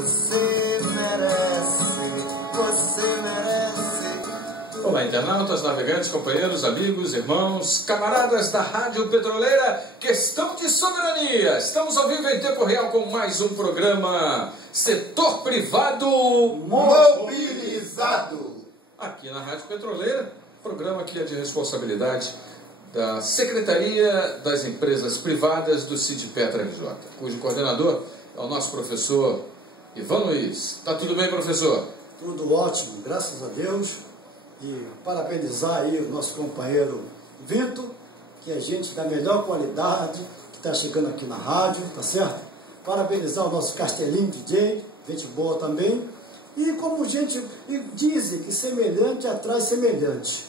Você merece, você merece. Olá, internautas, navegantes, companheiros, amigos, irmãos, camaradas da Rádio Petroleira, questão de soberania. Estamos ao vivo em tempo real com mais um programa Setor Privado Mobilizado. Aqui na Rádio Petroleira, programa que é de responsabilidade da Secretaria das Empresas Privadas do Sindipetra RJ, cujo coordenador é o nosso professor Ivan Luiz. Tá tudo bem, professor? Tudo ótimo, graças a Deus. E parabenizar aí o nosso companheiro Vitor, que é gente da melhor qualidade, que está chegando aqui na rádio, tá certo? Parabenizar o nosso Castelinho DJ, gente boa também. E como gente, e dizem que semelhante atrai semelhante.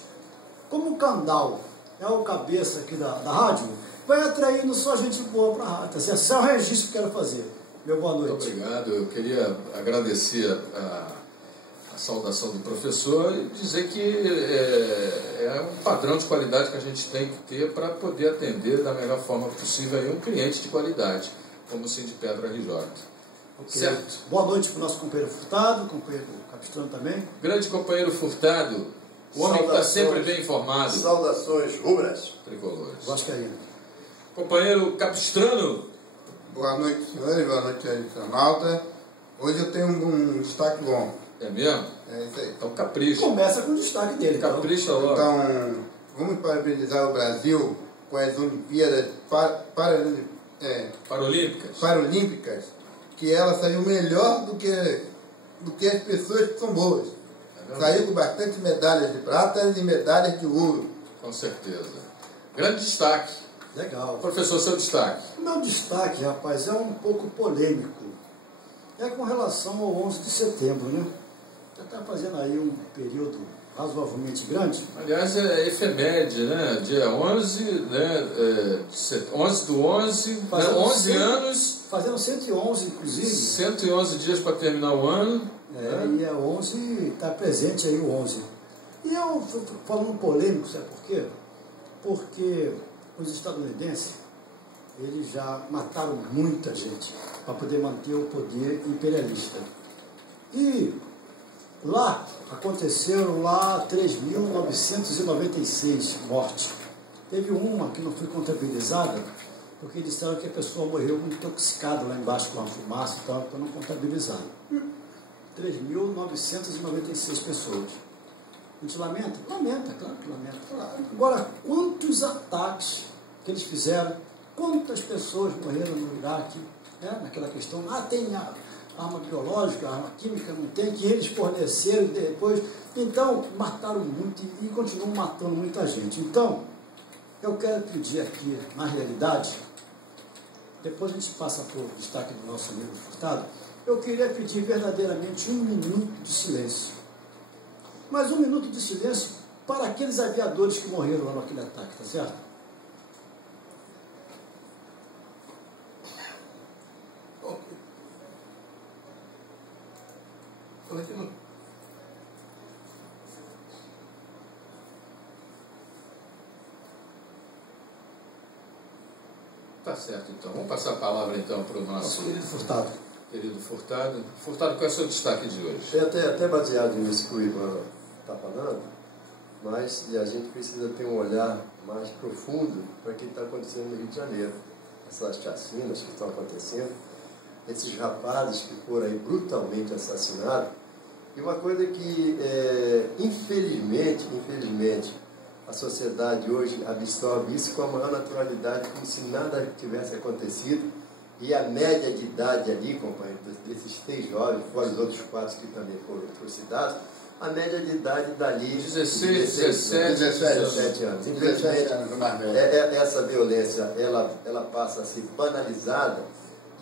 Como o Candal é o cabeça aqui da rádio, vai atraindo só gente boa para a rádio, tá certo? Esse é o registro que eu quero fazer. Meu boa noite. Muito obrigado. Eu queria agradecer a saudação do professor e dizer que é um padrão de qualidade que a gente tem que ter para poder atender da melhor forma possível aí um cliente de qualidade, como o Sindipetra RJ. Okay. Certo? Boa noite para o nosso companheiro Furtado, companheiro Capistrano também. Grande companheiro Furtado, o homem que está sempre bem informado. Saudações rubras. Tricolores. Vascaíno. Companheiro Capistrano. Boa noite, senhores. Boa noite, internauta. Hoje eu tenho um destaque bom. É mesmo? É isso aí. Então capricha. Começa com o destaque dele. Capricha logo. Então, vamos parabenizar o Brasil com as Olimpíadas Paralímpicas, que ela saiu melhor do que as pessoas que são boas. Saiu com bastante medalhas de prata e medalhas de ouro. Com certeza. Grande destaque. Legal. Professor, seu destaque. O meu destaque, rapaz, é um pouco polêmico. É com relação ao 11 de setembro, né? Já está fazendo aí um período razoavelmente grande. Aliás, é efeméride, né? Dia 11, né? 11 do 11, né? 11 anos. Fazendo 111, inclusive. 111 dias para terminar o ano. E é 11, está presente aí o 11. E eu fico falando polêmico, sabe por quê? Porque os estadunidenses, eles já mataram muita gente para poder manter o poder imperialista. E lá, aconteceram 3.996 mortes. Teve uma que não foi contabilizada, porque disseram que a pessoa morreu intoxicada lá embaixo com a fumaça e tal, então não contabilizaram. 3.996 pessoas. A gente lamenta? Lamenta, claro que lamenta. Claro. Agora, quantos ataques que eles fizeram, quantas pessoas morreram no Iraque, né, naquela questão, tem arma biológica, arma química, não tem, que eles forneceram depois. Então, mataram muito e continuam matando muita gente. Então, eu quero pedir aqui, na realidade, depois a gente passa por destaque do nosso amigo Furtado, eu queria pedir verdadeiramente 1 minuto de silêncio. Mas 1 minuto de silêncio para aqueles aviadores que morreram lá naquele ataque, tá certo? Tá certo, então. Vamos passar a palavra então para o nosso querido Furtado. Querido Furtado. Furtado, qual é o seu destaque de hoje? É até baseado nisso que o Ivan está falando, mas a gente precisa ter um olhar mais profundo para o que está acontecendo no Rio de Janeiro. Essas chacinas que estão acontecendo, esses rapazes que foram aí brutalmente assassinados. E uma coisa que, infelizmente, a sociedade hoje absorve isso com a maior naturalidade, como se nada tivesse acontecido. E a média de idade ali, companheiro, desses 3 jovens, fora os outros 4 que também foram citados, a média de idade dali... 16, 17 anos. Infelizmente, essa violência, ela passa a ser banalizada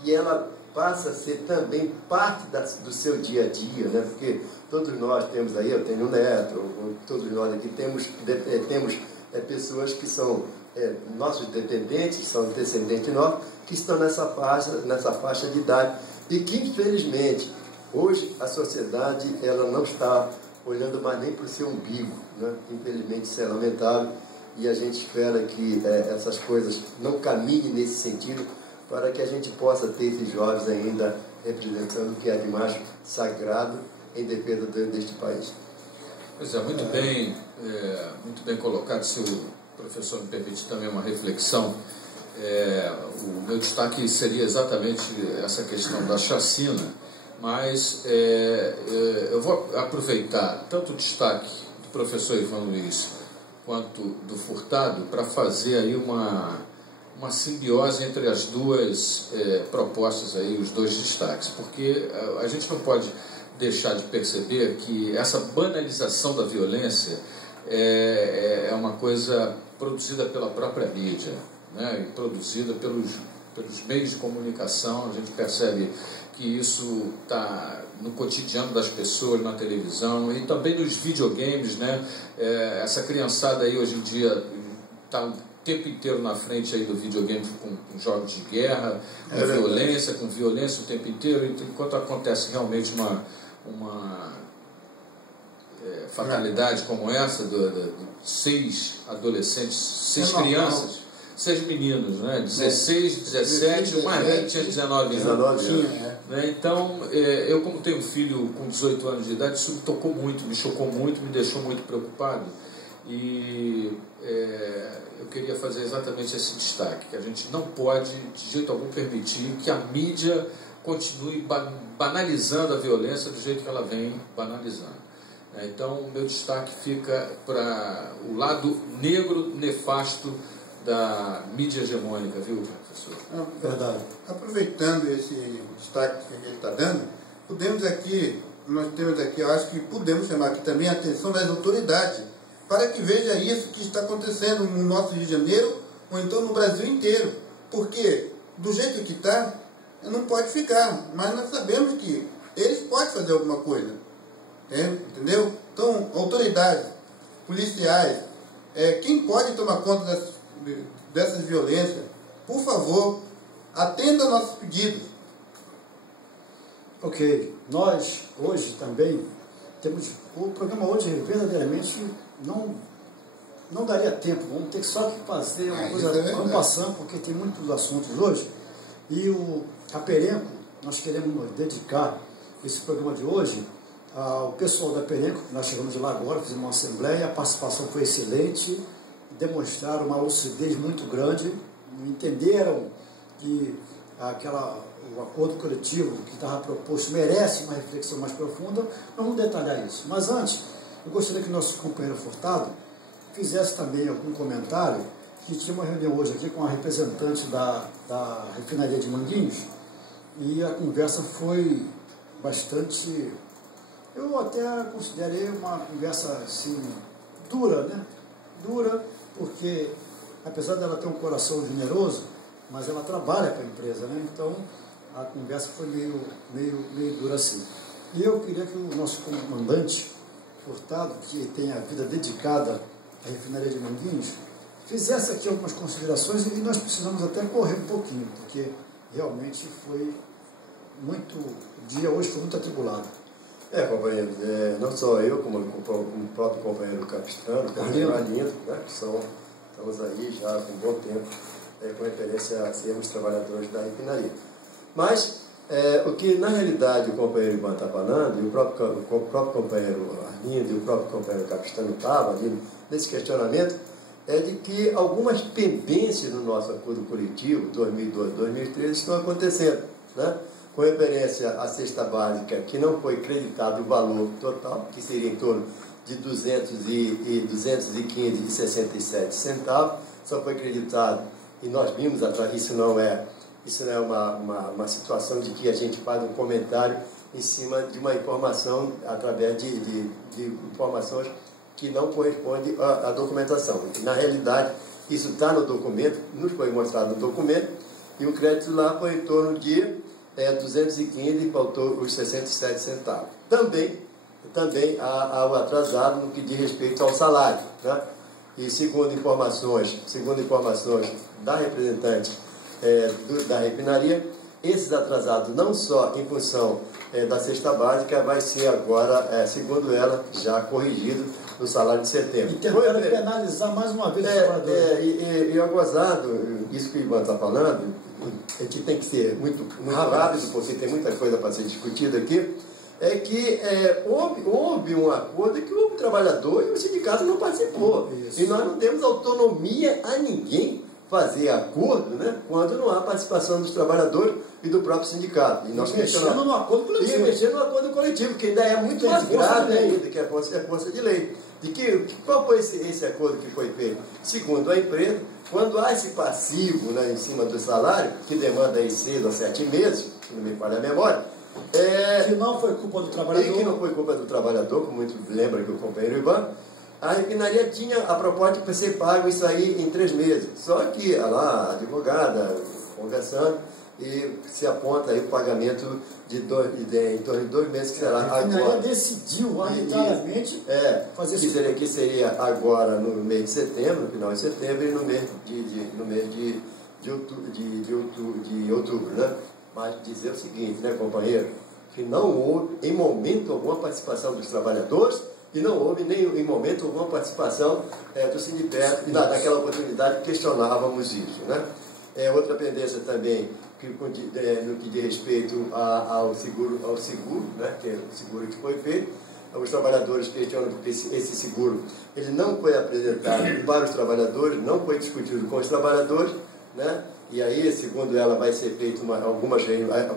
e ela passa a ser também parte do seu dia a dia, né? Porque todos nós temos aí, eu tenho um neto, todos nós aqui temos pessoas que são nossos dependentes, que são descendentes nossos, que estão nessa faixa de idade e que, infelizmente, hoje a sociedade ela não está olhando mais nem para o seu umbigo, né? Infelizmente isso é lamentável e a gente espera que essas coisas não caminhem nesse sentido para que a gente possa ter esses jovens ainda representando o que é de mais sagrado em defesa deste país. Pois é, muito bem colocado. Se o professor me permite também uma reflexão, o meu destaque seria exatamente essa questão da chacina, mas eu vou aproveitar tanto o destaque do professor Ivan Luiz quanto do Furtado para fazer aí uma simbiose entre as duas propostas, aí, os dois destaques, porque a gente não pode deixar de perceber que essa banalização da violência é uma coisa produzida pela própria mídia, né, e produzida pelos meios de comunicação. A gente percebe que isso está no cotidiano das pessoas, na televisão e também nos videogames, né? Essa criançada aí hoje em dia está o tempo inteiro na frente aí do videogame com jogos de guerra, com violência o tempo inteiro, enquanto acontece realmente uma fatalidade como essa, de 6 adolescentes, 6 crianças, 6 meninos, né? 16, 17, o mais velho tinha 19 anos. Né? Então, eu como tenho um filho com 18 anos de idade, isso me tocou muito, me chocou muito, me deixou muito preocupado. E eu queria fazer exatamente esse destaque, que a gente não pode, de jeito algum, permitir que a mídia continue banalizando a violência do jeito que ela vem banalizando. Então, o meu destaque fica para o lado negro, nefasto da mídia hegemônica, viu, professor? Verdade. Aproveitando esse destaque que ele está dando, nós temos aqui, eu acho que podemos chamar aqui também a atenção das autoridades, para que veja isso que está acontecendo no nosso Rio de Janeiro, ou então no Brasil inteiro. Porque, do jeito que está, não pode ficar, mas nós sabemos que eles podem fazer alguma coisa. Entendeu? Então, autoridades, policiais, quem pode tomar conta dessas violências, por favor, atenda a nossos pedidos. Ok, nós hoje também temos, o programa hoje verdadeiramente não daria tempo, vamos ter só que fazer uma coisa, vamos passando, porque tem muitos assuntos hoje, e a Perenco, nós queremos nos dedicar esse programa de hoje ao pessoal da Perenco. Nós chegamos de lá agora, fizemos uma assembleia, a participação foi excelente, demonstraram uma lucidez muito grande, entenderam que o acordo coletivo que estava proposto merece uma reflexão mais profunda. Vamos detalhar isso. Mas antes, eu gostaria que nosso companheiro Furtado fizesse também algum comentário, que tinha uma reunião hoje aqui com a representante da refinaria de Manguinhos, e a conversa foi bastante, eu até considerei uma conversa assim, dura, né? Dura, porque apesar dela ter um coração generoso, mas ela trabalha para a empresa, né? Então a conversa foi meio dura assim. E eu queria que o nosso comandante Furtado, que tem a vida dedicada à refinaria de Manguinhos, fizesse aqui algumas considerações, e nós precisamos até correr um pouquinho, porque realmente foi muito, o dia hoje foi muito atribulado. Companheiro, não só eu, como o próprio companheiro Capistrano, companheiro Arlindo, né, que estamos aí já há um bom tempo, com referência a sermos trabalhadores da refinaria. Mas, o que na realidade o companheiro Ivan está falando, e o próprio companheiro Arlindo e o próprio companheiro Capistrano estavam ali nesse questionamento, é de que algumas pendências no nosso acordo coletivo 2012-2013 estão acontecendo, né? Com referência à cesta básica, que não foi creditado o valor total, que seria em torno de 215,67 centavos, só foi creditado, e nós vimos atrás, isso não é uma situação de que a gente faz um comentário em cima de uma informação, através de informações que não correspondem à documentação. Na realidade, isso está no documento, nos foi mostrado no documento, e o crédito lá foi em torno de 215 e faltou os 67 centavos. Também há o atrasado no que diz respeito ao salário, né? E segundo informações da representante da refinaria, esses atrasados não só em função da cesta básica, vai ser agora, segundo ela, já corrigido no salário de setembro. E tentando penalizar mais uma vez o trabalhador. E é gozado, isso que o Ivan está falando, a gente tem que ser muito rápido, porque tem muita coisa para ser discutida aqui, é que houve um acordo que o trabalhador e o sindicato não participou. Isso. E nós não temos autonomia a ninguém fazer acordo, né, quando não há participação dos trabalhadores e do próprio sindicato. E nós mexendo no acordo coletivo. E mexendo no acordo coletivo, que ainda é muito mais grave ainda, que é a força de lei. Qual foi esse acordo que foi feito? Segundo a empresa, quando há esse passivo, né, em cima do salário, que demanda aí 6 a 7 meses, se não me falha a memória, que não foi culpa do trabalhador. E que não foi culpa do trabalhador, como muito lembra que o companheiro Ivan, a refinaria tinha a proposta de ser pago isso aí em 3 meses. Só que a advogada, conversando, e se aponta aí o pagamento em torno de 2 meses, que será a refinaria agora. decidiu arbitrariamente fazer isso. Que seria agora no mês de setembro, no final de setembro, e no mês de outubro, né? Mas dizer o seguinte, né, companheiro, que não houve em momento alguma participação dos trabalhadores e não houve nem em momento alguma participação do sindicato, e naquela oportunidade questionávamos isso, né? Outra pendência também, no que diz respeito ao seguro, né, que é o seguro que foi feito, os trabalhadores questionam porque esse seguro ele não foi apresentado para os trabalhadores, não foi discutido com os trabalhadores, né? E aí, segundo ela, vai ser feito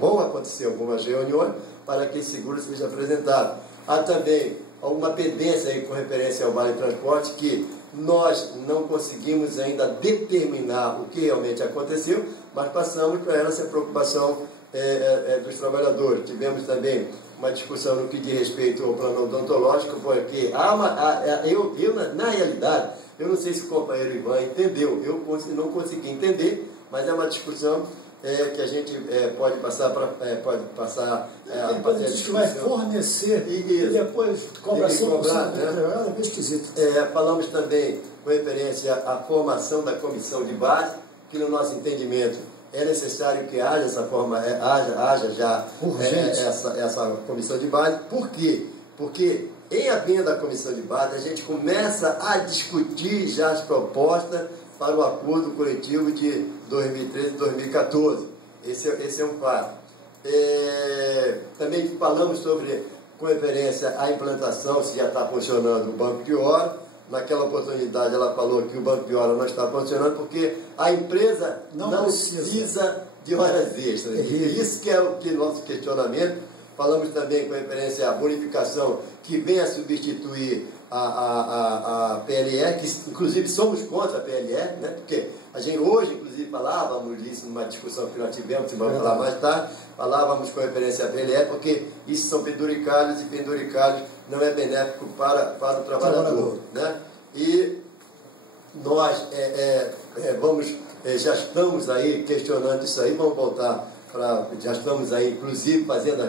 vão acontecer algumas reuniões para que esse seguro seja apresentado. Há também alguma pendência aí com referência ao Vale Transporte, que nós não conseguimos ainda determinar o que realmente aconteceu, mas passamos para ela essa preocupação dos trabalhadores. Tivemos também uma discussão no que diz respeito ao plano odontológico, porque na realidade, eu não sei se o companheiro Ivan entendeu, eu não consegui entender, mas é uma discussão que a gente pode passar a fazer a diz que vai fornecer e depois cobra 100%, né? É bem esquisito. Falamos também com referência à formação da comissão de base, que no nosso entendimento é necessário que haja essa comissão de base. Por quê? Porque em havendo a comissão de base, a gente começa a discutir já as propostas para o acordo coletivo de 2013 e 2014. Esse é um fato. Também falamos com referência à implantação, se já está funcionando o banco de hora. Naquela oportunidade ela falou que o banco de hora não está funcionando porque a empresa não precisa de horas extras. Isso que é o nosso questionamento. Falamos também com referência à bonificação que vem a substituir a PLR, que inclusive somos contra a PLR, né? Porque a gente hoje, inclusive, falávamos disso numa discussão que nós tivemos, que vamos falar mais tarde, falávamos com referência à PLR, porque isso são penduricalhos e penduricalhos não é benéfico para o trabalhador. Né? E nós já estamos aí questionando isso aí, vamos voltar já estamos aí, inclusive, fazendo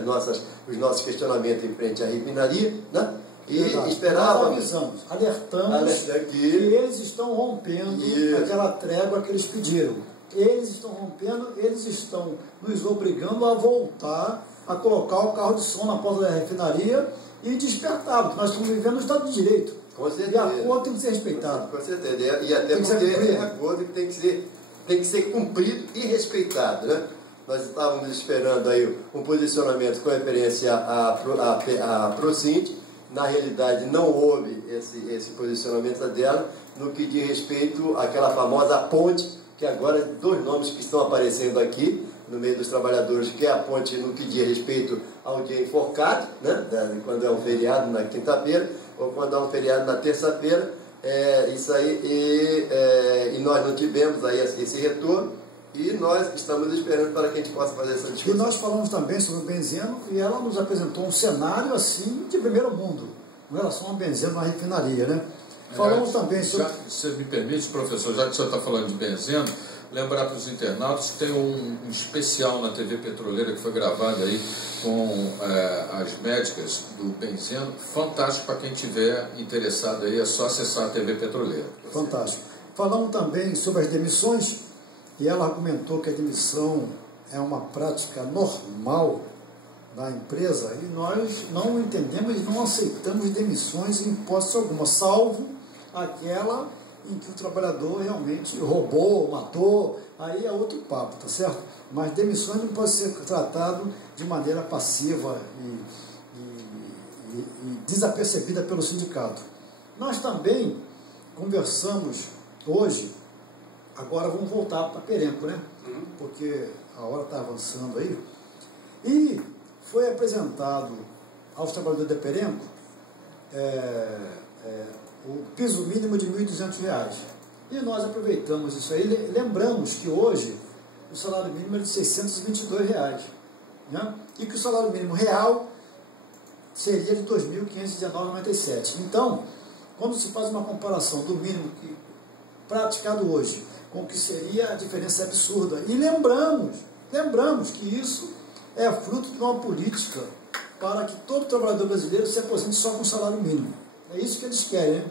os nossos questionamentos em frente à refinaria, né? E esperávamos, alertamos que eles estão rompendo aquela trégua que eles pediram. Eles estão rompendo, eles estão nos obrigando a voltar a colocar o carro de som na porta da refinaria e despertar, porque nós estamos vivendo no Estado de Direito. Com certeza. E a acordo tem que ser respeitado. Com certeza. E até porque é acordo que tem que ser cumprido e respeitado, né? Nós estávamos esperando aí um posicionamento com referência à Procint. Na realidade, não houve esse posicionamento dela no que diz respeito àquela famosa ponte, que agora 2 nomes que estão aparecendo aqui no meio dos trabalhadores, que é a ponte no que diz respeito ao dia enforcado, né? Quando é um feriado na quinta-feira, ou quando é um feriado na terça-feira, isso aí, e nós não tivemos aí esse retorno. E nós estamos esperando para que a gente possa fazer essa discussão. E nós falamos também sobre o benzeno e ela nos apresentou um cenário assim de primeiro mundo, em relação ao benzeno na refinaria, né? Falamos também sobre... Se me permite, professor, já que o senhor está falando de benzeno, lembrar para os internautas que tem um especial na TV Petroleira que foi gravado aí com as médicas do benzeno, fantástico para quem estiver interessado aí, é só acessar a TV Petroleira. Fantástico. Falamos também sobre as demissões, e ela argumentou que a demissão é uma prática normal da empresa e nós não entendemos e não aceitamos demissões em hipótese alguma, salvo aquela em que o trabalhador realmente roubou, matou, aí é outro papo, tá certo? Mas demissões não pode ser tratado de maneira passiva e desapercebida pelo sindicato. Nós também conversamos hoje, agora vamos voltar para Perenco, né? Porque a hora está avançando aí, e foi apresentado aos trabalhadores da Perenco o piso mínimo de R$ 1.200. E nós aproveitamos isso aí, lembramos que hoje o salário mínimo é de R$ 622, né? E que o salário mínimo real seria de R$ 2.519,97. Então, quando se faz uma comparação do mínimo praticado hoje com o que seria, a diferença é absurda. E lembramos que isso é fruto de uma política para que todo trabalhador brasileiro se aposente só com salário mínimo. É isso que eles querem, né?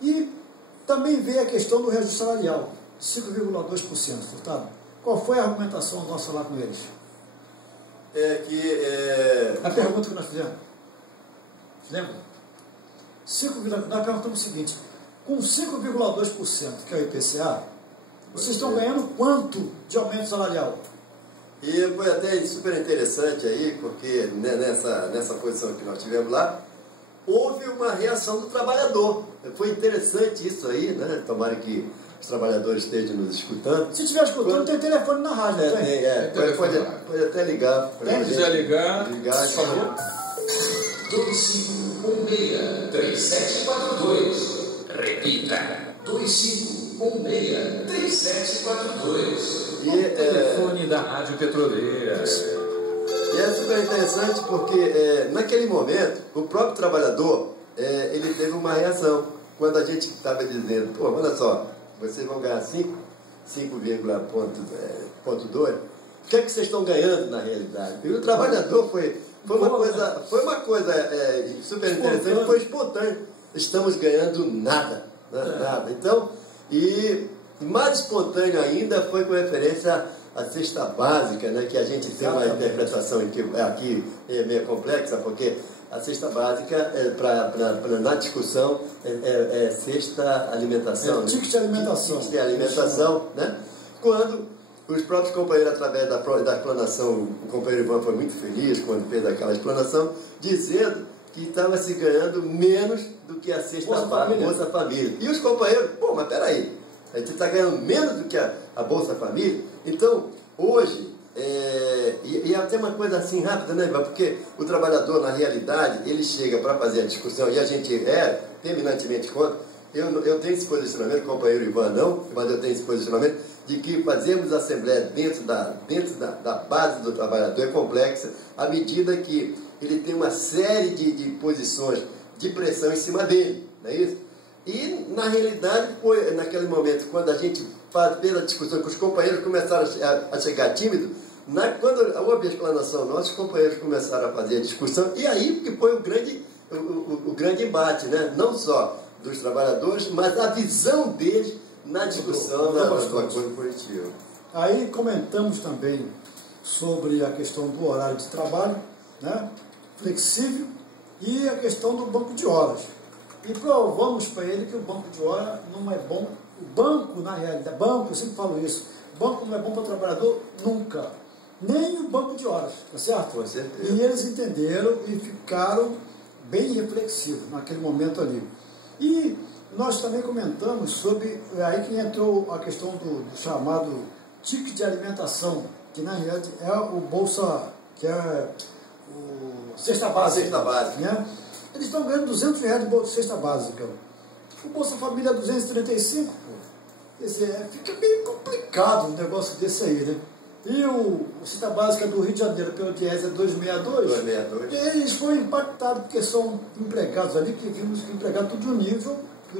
E também veio a questão do reajuste salarial, 5,2%, Furtado. Qual foi a argumentação nossa lá com eles? A pergunta que nós fizemos. Lembra? Nós perguntamos o seguinte: com 5,2%, que é o IPCA, vocês estão ganhando quanto de aumento salarial? E foi até super interessante aí, porque nessa posição que nós tivemos lá, houve uma reação do trabalhador. Foi interessante isso aí, né? Tomara que os trabalhadores estejam nos escutando. Se estiver escutando, tem telefone na rádio, não tem? Pode até ligar. Se quiser ligar, por favor. 2516-3742. Repita, 2516-3742. O telefone da Rádio Petroleira. E é super interessante porque naquele momento o próprio trabalhador ele teve uma reação. Quando a gente estava dizendo, pô, olha só, vocês vão ganhar 5,2, o que é que vocês estão ganhando na realidade? E o trabalhador foi uma coisa super interessante, foi espontâneo. Estamos ganhando nada. Então, e mais espontâneo ainda foi com referência à cesta básica, né, que a gente tem uma interpretação aqui meio complexa, porque a cesta básica, na discussão, é cesta alimentação. Ticket de alimentação. Ticket de alimentação, né? Quando os próprios companheiros, através da explanação, o companheiro Ivan foi muito feliz quando fez aquela explanação, dizendo que estava se ganhando menos do que a cesta básica, Bolsa Família. E os companheiros, pô, mas peraí, a gente está ganhando menos do que a Bolsa Família? Então, hoje, e até uma coisa assim rápida, né, Ivan? Porque o trabalhador, na realidade, ele chega para fazer a discussão, e a gente terminantemente contra. Eu tenho esse posicionamento, o companheiro Ivan não, mas eu tenho esse posicionamento de que fazermos a Assembleia dentro da base do trabalhador é complexa, à medida que ele tem uma série de posições de pressão em cima dele, não é isso? E, na realidade, foi naquele momento, quando a gente fez a discussão, que os companheiros começaram a chegar tímidos, quando houve a explanação nossa, os companheiros começaram a fazer a discussão, e aí que foi o grande embate, né? Não só dos trabalhadores, mas a visão deles na discussão do acordo coletivo. Aí comentamos também sobre a questão do horário de trabalho, né, flexível, e a questão do banco de horas. E provamos para ele que o banco de horas não é bom. O banco, na realidade, eu sempre falo isso, banco não é bom para o trabalhador nunca. Nem o banco de horas, tá certo? Com certeza. E eles entenderam e ficaram bem reflexivos naquele momento ali. E nós também comentamos sobre, aí que entrou a questão do chamado ticket de alimentação, que na realidade é o Bolsa, que é o cesta básica. Cesta básica. Né? Eles estão ganhando R$200 de bolsa cesta básica. O Bolsa Família é 235, pô. Quer dizer, fica bem complicado um negócio desse aí, né? E o cesta básica do Rio de Janeiro, pelo DIES, é 262. E eles foram impactados, porque são empregados ali, que vimos que empregados tudo de um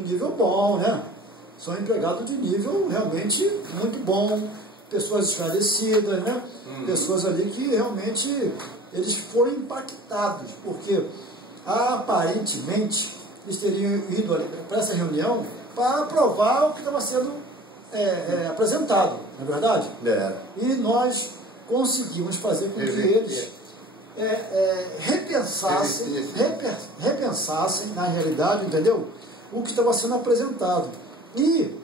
nível bom, né? São empregados de nível realmente muito bom, pessoas esclarecidas, né? Pessoas ali que realmente eles foram impactados, porque aparentemente eles teriam ido para essa reunião para aprovar o que estava sendo apresentado, não é verdade? E nós conseguimos fazer com que eles repensassem na realidade, entendeu? O que estava sendo apresentado. E,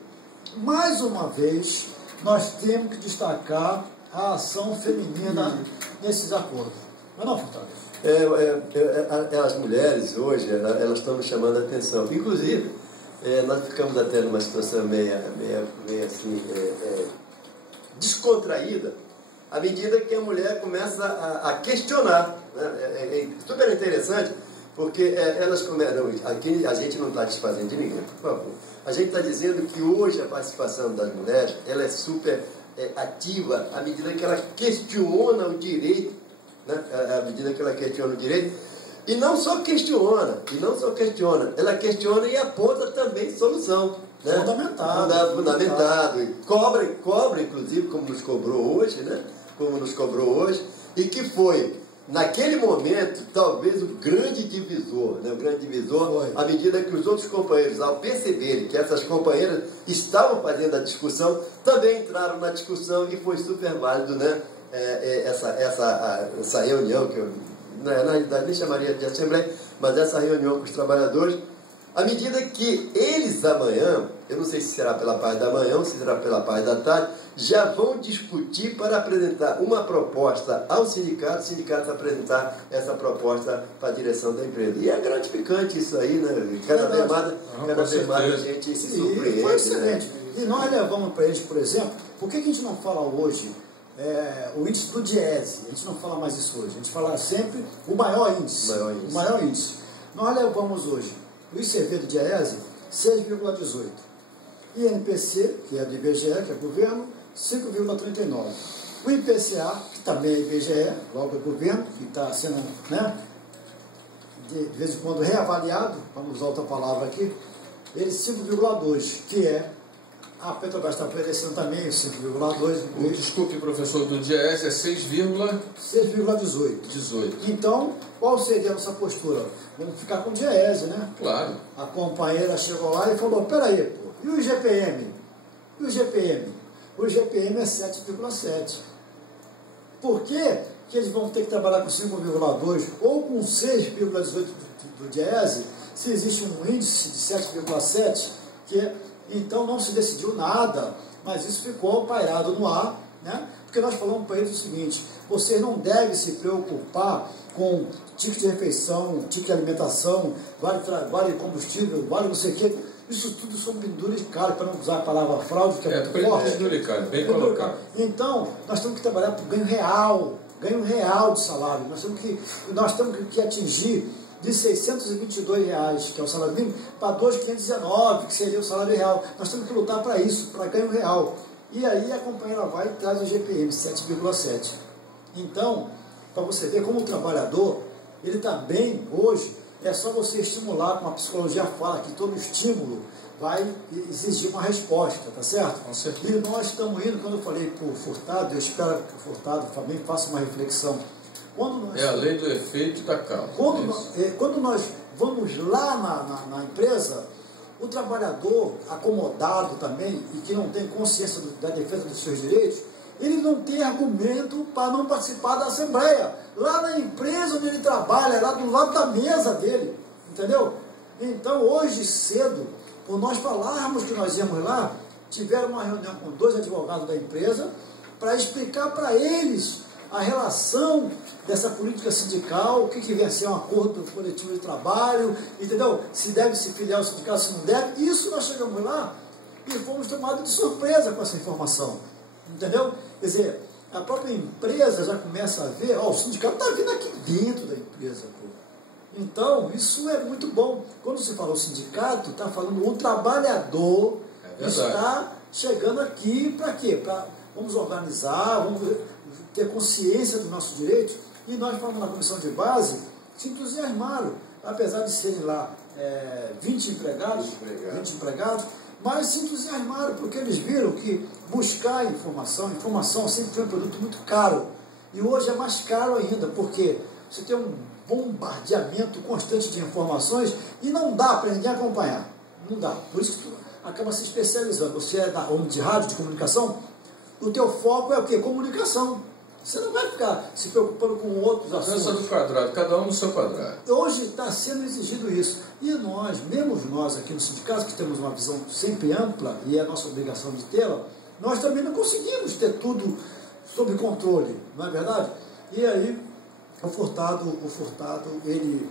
mais uma vez, nós temos que destacar a ação feminina nesses acordos. Mas não, Furtado? As mulheres hoje, elas estão nos chamando a atenção. Inclusive, nós ficamos até numa situação meio assim, descontraída, à medida que a mulher começa a questionar. Né? É super interessante, porque elas começam. Aqui a gente não está desfazendo de ninguém, por favor. A gente está dizendo que hoje a participação das mulheres ela é super ativa à medida que ela questiona o direito, né? À medida que ela questiona o direito, e não só questiona, ela questiona e aponta também solução. Né? Fundamentado. E cobra, inclusive, como nos cobrou hoje, né? E que foi, naquele momento, talvez o grande divisor, né? À medida que os outros companheiros, ao perceberem que essas companheiras estavam fazendo a discussão, também entraram na discussão e foi super válido, né? Essa reunião, que eu, na realidade, nem chamaria de assembleia, mas essa reunião com os trabalhadores, à medida que eles amanhã, eu não sei se será pela parte da manhã ou se será pela parte da tarde, já vão discutir para apresentar uma proposta ao sindicato, o sindicato apresentar essa proposta para a direção da empresa. E é gratificante isso aí, né? Cada vez mais a gente se surpreende. Foi excelente. Né? E nós levamos para eles, por exemplo, por que a gente não fala hoje o índice do Diese? A gente não fala mais isso hoje. A gente fala sempre o maior índice. O maior índice. Nós levamos hoje o ICV do Diese 6,18. E INPC, que é do IBGE, que é governo, 5,39. O IPCA, que também é IBGE, logo é governo, que está sendo, né, de vez em quando reavaliado, vamos usar outra palavra aqui, ele 5,2, que é a Petrobras está oferecendo também 5,2. Desculpe, professor, do Diese é 6,18. Então, qual seria a nossa postura? Vamos ficar com o Diese, né? Claro. A companheira chegou lá e falou, peraí, pô, e o IGPM? O IGPM é 7,7. Por que eles vão ter que trabalhar com 5,2 ou com 6,18 do Diese, se existe um índice de 7,7, então não se decidiu nada, mas isso ficou pairado no ar, né? Porque nós falamos para eles o seguinte, você não deve se preocupar com ticket de refeição, ticket de alimentação, vale combustível, vale não sei o quê. Isso tudo são penduricários, para não usar a palavra fraude, que é muito forte. Penduricário, bem colocado. Então, nós temos que trabalhar por ganho real de salário. Nós temos que atingir de R$ 622, que é o salário mínimo, para 2.519, que seria o salário real. Nós temos que lutar para isso, para ganho real. E aí a companheira vai e traz o GPM, 7,7. Então, para você ver como o trabalhador, ele está bem hoje, é só você estimular, como a psicologia fala, que todo estímulo vai exigir uma resposta, tá certo? Com certeza. E nós estamos indo, quando eu falei para o Furtado, eu espero que o Furtado também faça uma reflexão. É a lei do efeito da causa. Quando nós vamos lá na empresa, o trabalhador acomodado também, e que não tem consciência da defesa dos seus direitos, ele não tem argumento para não participar da assembleia. Lá na empresa onde ele trabalha, lá do lado da mesa dele, entendeu? Então, hoje cedo, por nós falarmos que nós íamos lá, tiveram uma reunião com 2 advogados da empresa para explicar para eles a relação dessa política sindical, o que vem a ser um acordo coletivo de trabalho, entendeu? Se deve se filiar ao sindicato, se não deve. Isso nós chegamos lá e fomos tomados de surpresa com essa informação, entendeu? Quer dizer, a própria empresa já começa a ver, o sindicato está vindo aqui dentro da empresa, pô. Então, isso é muito bom. Quando se fala o sindicato, está falando o trabalhador está chegando aqui para quê? Vamos organizar, vamos ter consciência dos nossos direitos, e nós falamos na comissão de base, se entusiasmaram, apesar de serem lá 20 empregados, mas se entusiasmaram, porque eles viram que buscar informação sempre foi um produto muito caro, e hoje é mais caro ainda, porque você tem um bombardeamento constante de informações, e não dá para ninguém acompanhar, não dá, por isso que tu acaba se especializando. Você é da onda de rádio, de comunicação, o teu foco é o quê? Comunicação. Você não vai ficar se preocupando com outros assuntos. Pensa do quadrado, cada um no seu quadrado. Hoje está sendo exigido isso. E nós, mesmo nós aqui no sindicato, que temos uma visão sempre ampla, e é a nossa obrigação de tê-la, nós também não conseguimos ter tudo sob controle, não é verdade? E aí, o Furtado ele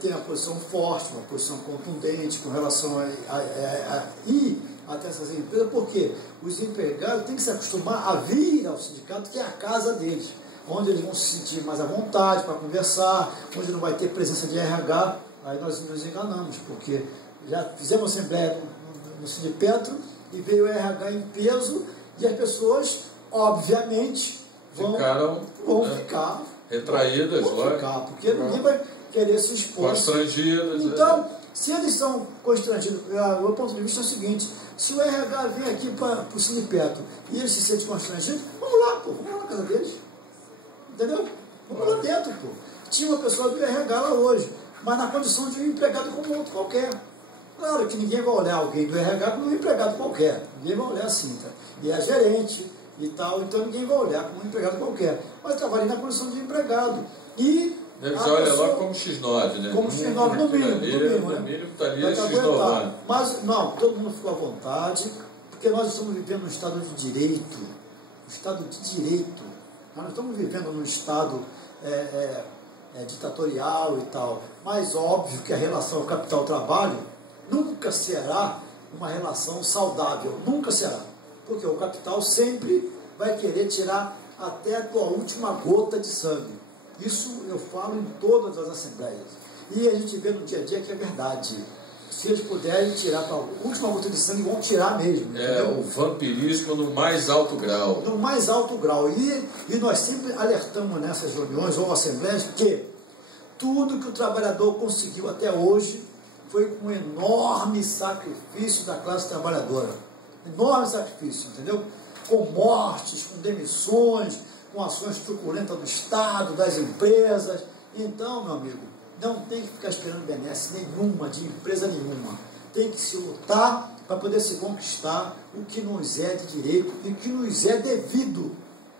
tem uma posição forte, uma posição contundente com relação a ir até essas empresas, porque os empregados têm que se acostumar a vir ao sindicato, que é a casa deles, onde eles vão se sentir mais à vontade para conversar, onde não vai ter presença de RH. Aí nós nos enganamos, porque já fizemos assembleia no Sindipetro e veio o RH em peso e as pessoas, obviamente, vão ficar retraídas, porque ninguém vai querer se expor. Constrangidas. Então, se eles são constrangidos, o meu ponto de vista é o seguinte: se o RH vem aqui para o Sindipetro e ele se sente constrangido, vamos lá, pô, vamos lá na casa deles. Entendeu? Vamos lá dentro, pô. Tinha uma pessoa do RH lá hoje, mas na condição de um empregado como outro qualquer. Claro que ninguém vai olhar alguém do RH como um empregado qualquer. Ninguém vai olhar assim, tá? E é gerente e tal, então ninguém vai olhar como um empregado qualquer. Mas trabalhei na condição de empregado. E deve já olhar lá como X9, né? Como X9, no mínimo. No mínimo está ali X9. Mas, não, todo mundo ficou à vontade, porque nós estamos vivendo num Estado de Direito. Estado de Direito. Nós não estamos vivendo num Estado ditatorial e tal. Mas óbvio que a relação capital-trabalho nunca será uma relação saudável. Nunca será. Porque o capital sempre vai querer tirar até a tua última gota de sangue. Isso eu falo em todas as assembleias. E a gente vê no dia a dia que é verdade. Se eles puderem tirar para a última gota de sangue, vão tirar mesmo. Entendeu? O vampirismo no mais alto grau. No mais alto grau. E nós sempre alertamos nessas reuniões ou assembleias que tudo que o trabalhador conseguiu até hoje foi com um enorme sacrifício da classe trabalhadora. Enorme sacrifício, entendeu? Com mortes, com demissões, com ações truculentas do Estado, das empresas. Então, meu amigo, não tem que ficar esperando benesse nenhuma, de empresa nenhuma. Tem que se lutar para poder se conquistar o que nos é de direito e o que nos é devido.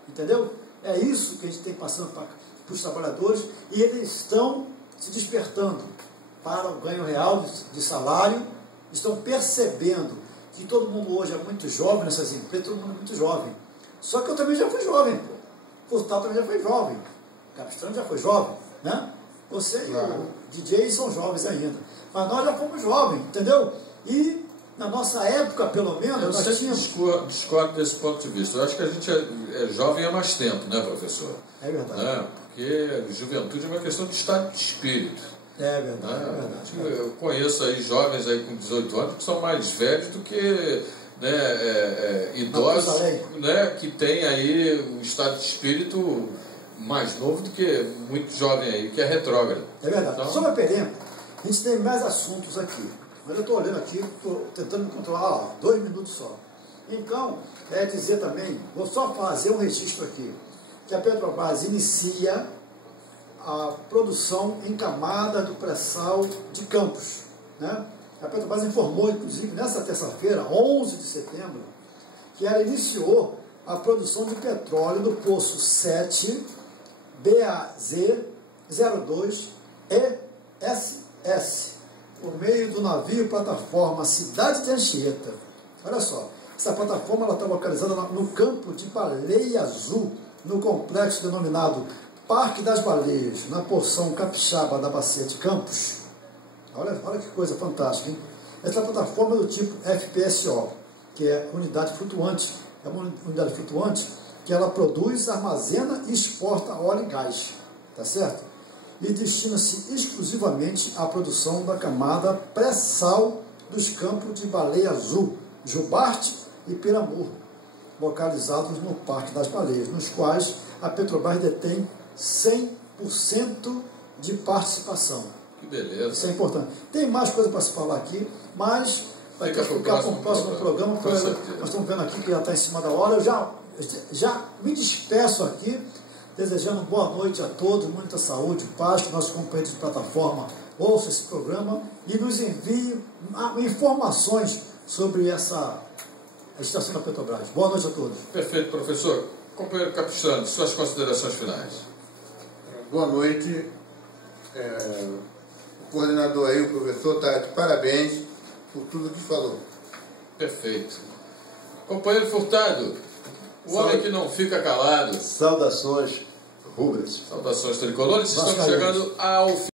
Entendeu? É isso que a gente tem passando para os trabalhadores e eles estão se despertando para o ganho real de salário, estão percebendo que todo mundo hoje é muito jovem nessas empresas, todo mundo é muito jovem. Só que eu também já fui jovem, pô. Furtado também já foi jovem, Capistrano já foi jovem, né? Você e o DJ são jovens ainda, mas nós já fomos jovens, entendeu? E na nossa época, pelo menos, eu sempre discordo desse ponto de vista. Eu acho que a gente é jovem há mais tempo, né, professor? É verdade. Né? Porque juventude é uma questão de estado de espírito. É verdade, é verdade. Eu conheço aí jovens aí com 18 anos que são mais velhos do que idosos, né, que tem aí um estado de espírito mais novo do que muito jovem aí, que é retrógrado. É verdade. Então, sobre a Perempo, a gente tem mais assuntos aqui. Mas eu estou olhando aqui, estou tentando me controlar, 2 minutos só. Então, dizer também, vou só fazer um registro aqui, que a Petrobras inicia a produção em camada do pré-sal de Campos, né? A Petrobras informou, inclusive, nessa terça-feira, 11 de setembro, que ela iniciou a produção de petróleo do poço 7 BAZ-02 ESS, por meio do navio plataforma Cidade de Anchieta. Olha só, essa plataforma está localizada no campo de Baleia Azul, no complexo denominado Parque das Baleias, na porção capixaba da Bacia de Campos. Olha que coisa fantástica, hein? Essa plataforma é do tipo FPSO, que é unidade flutuante. É uma unidade flutuante que ela produz, armazena e exporta óleo e gás. Tá certo? E destina-se exclusivamente à produção da camada pré-sal dos campos de Baleia Azul, Jubarte e Pirambu, localizados no Parque das Baleias, nos quais a Petrobras detém 100% de participação. Que beleza. Isso é importante. Tem mais coisa para se falar aqui, mas vai ter que ficar para o próximo programa. Nós estamos vendo aqui que já está em cima da hora. Eu já me despeço aqui, desejando boa noite a todos, muita saúde, paz, que nossos companheiros de plataforma ouçam esse programa e nos enviem informações sobre essa estação da Petrobras. Boa noite a todos. Perfeito, professor. Companheiro Capistrano, suas considerações finais. Boa noite. O coordenador aí, o professor, está de parabéns por tudo que falou. Perfeito. Companheiro Furtado, o homem que não fica calado. Saudações rubras. Saudações tricolores. Estamos Vascaínos. chegando ao fim.